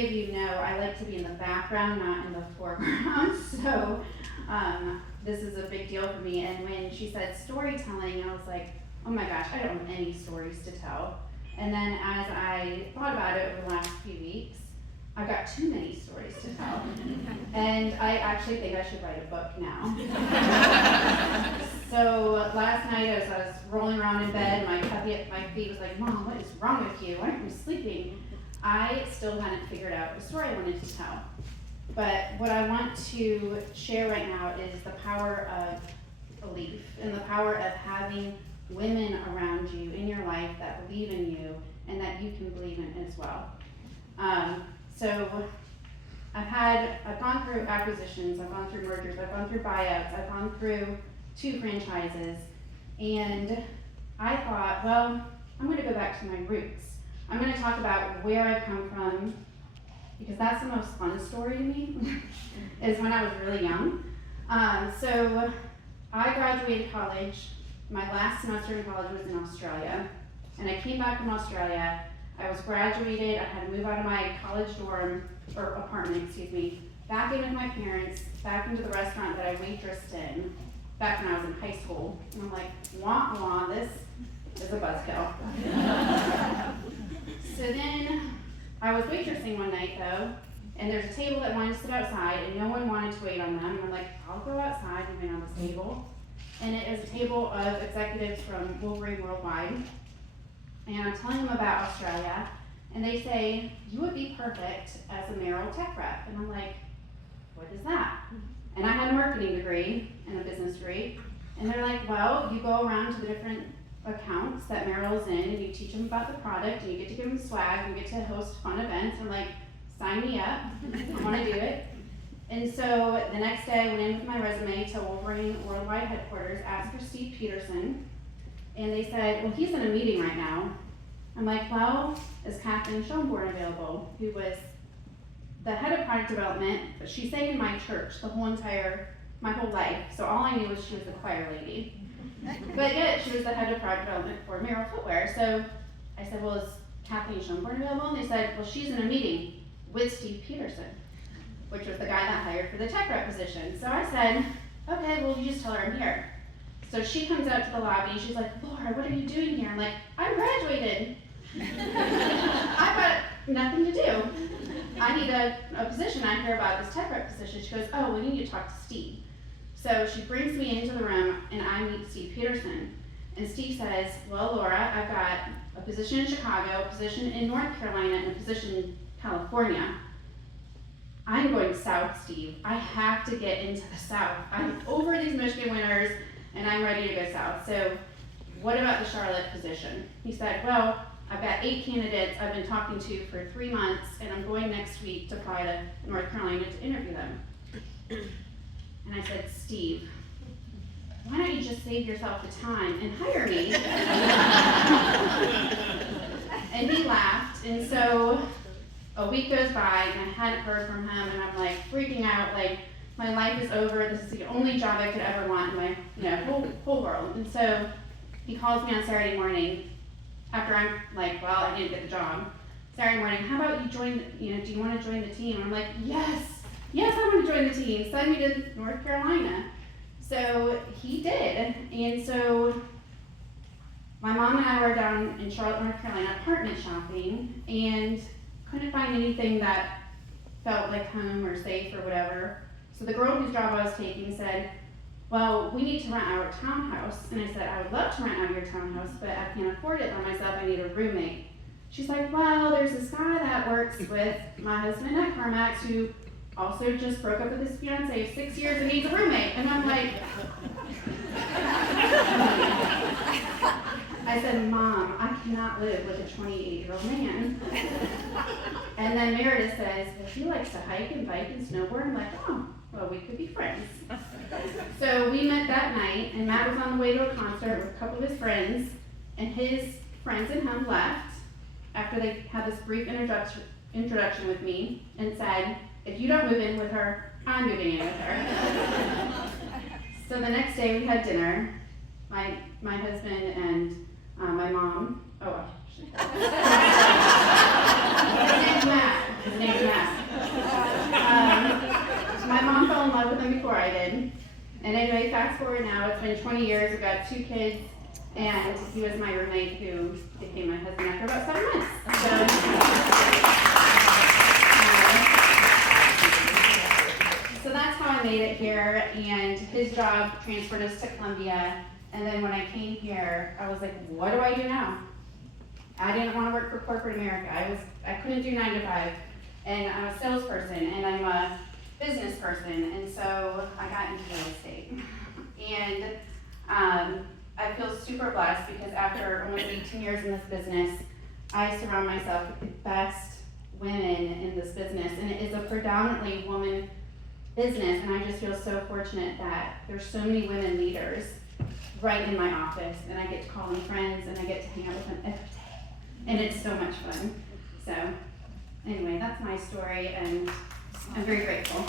many of you know, I like to be in the background, not in the foreground. So this is a big deal for me. And when she said storytelling, I was like, oh my gosh, I don't have any stories to tell. And then as I thought about it over the last few weeks, I've got too many stories to tell. And I actually think I should write a book now. So last night as I was rolling around in bed, my feet was like, Mom, what is wrong with you? Why aren't you sleeping? I still hadn't figured out the story I wanted to tell. But what I want to share right now is the power of belief and the power of having women around you in your life that believe in you and that you can believe in as well. So I've gone through acquisitions, I've gone through mergers, I've gone through buyouts, I've gone through 2 franchises, and I thought, well, I'm going to go back to my roots. I'm going to talk about where I've come from, because that's the most fun story to me, is when I was really young. So I graduated college. My last semester in college was in Australia, and I came back from Australia. I was graduated, I had to move out of my college dorm, or apartment, back in with my parents, back into the restaurant that I waitressed in, back when I was in high school. And I'm like, wah, wah, this is a buzzkill. So then, I was waitressing one night though, and there's a table that wanted to sit outside, and no one wanted to wait on them. And I'm like, I'll go outside and wait on this table. And it is a table of executives from Wolverine Worldwide. And I'm telling them about Australia, and they say, you would be perfect as a Merrill tech rep. And I'm like, what is that? And I had a marketing degree and a business degree. And they're like, well, you go around to the different accounts that Merrill's in, and you teach them about the product, and you get to give them swag, you get to host fun events. I'm like, sign me up, I want to do it. And so the next day I went in with my resume to Wolverine Worldwide headquarters, asked for Steve Peterson, and they said, well, he's in a meeting right now. I'm like, well, is Kathleen Schoenborn available, who was the head of product development, but she sang in my church my whole life, so all I knew was she was the choir lady. But yet, she was the head of product development for Merrill Footwear. So I said, well, is Kathleen Schoenborn available? And they said, well, she's in a meeting with Steve Peterson, which was the guy that hired for the tech rep position. So I said, okay, well, you just tell her I'm here. So she comes out to the lobby, she's like, Laura, what are you doing here? I'm like, I graduated. I've got nothing to do. I need a position. I hear about this tech rep position. She goes, oh, we need to talk to Steve. So she brings me into the room, and I meet Steve Peterson. And Steve says, well, Laura, I've got a position in Chicago, a position in North Carolina, and a position in California. I'm going south, Steve. I have to get into the south. I'm over these Michigan winters, and I'm ready to go south. So what about the Charlotte position? He said, well, I've got 8 candidates I've been talking to for 3 months, and I'm going next week to fly to North Carolina to interview them. And I said, Steve, why don't you just save yourself the time and hire me? And he laughed, and so a week goes by, and I hadn't heard from him, and I'm like freaking out, like my life is over. This is the only job I could ever want in my whole world. And so he calls me on Saturday morning, after I'm like, well, I didn't get the job. Saturday morning, how about you join, do you want to join the team? And I'm like, yes, I want to join the team. Send me to North Carolina. So he did. And so my mom and I were down in Charlotte, North Carolina, apartment shopping, and couldn't find anything that felt like home or safe or whatever. So the girl whose job I was taking said, well, we need to rent our townhouse. And I said, I would love to rent out your townhouse, but I can't afford it by myself. I need a roommate. She's like, well, there's this guy that works with my husband at CarMax who also just broke up with his fiance of 6 years and needs a roommate. And I'm like, I said, Mom, I cannot live with a 28-year-old man. And then Meredith says, well, he likes to hike and bike and snowboard. I'm like, oh, well, we could be friends. So we met that night, and Matt was on the way to a concert with a couple of his friends, and his friends and him left after they had this brief introduction with me and said, if you don't move in with her, I'm moving in with her. So the next day we had dinner, my husband and my mom, and Matt. His name's Matt. My mom fell in love with him before I did. And anyway, fast forward now, it's been 20 years, I've got 2 kids, and he was my roommate who became my husband after about 7 months. So that's how I made it here, and his job transferred us to Columbia. And then when I came here, I was like, what do I do now? I didn't want to work for corporate America. I couldn't do 9 to 5, and I'm a salesperson, and I'm a business person, and so I got into real estate. And I feel super blessed because after almost 18 years in this business, I surround myself with the best women in this business, and it is a predominantly woman business, and I just feel so fortunate that there's so many women leaders right in my office, and I get to call them friends, and I get to hang out with them every day, and it's so much fun. So anyway, that's my story, and I'm very grateful.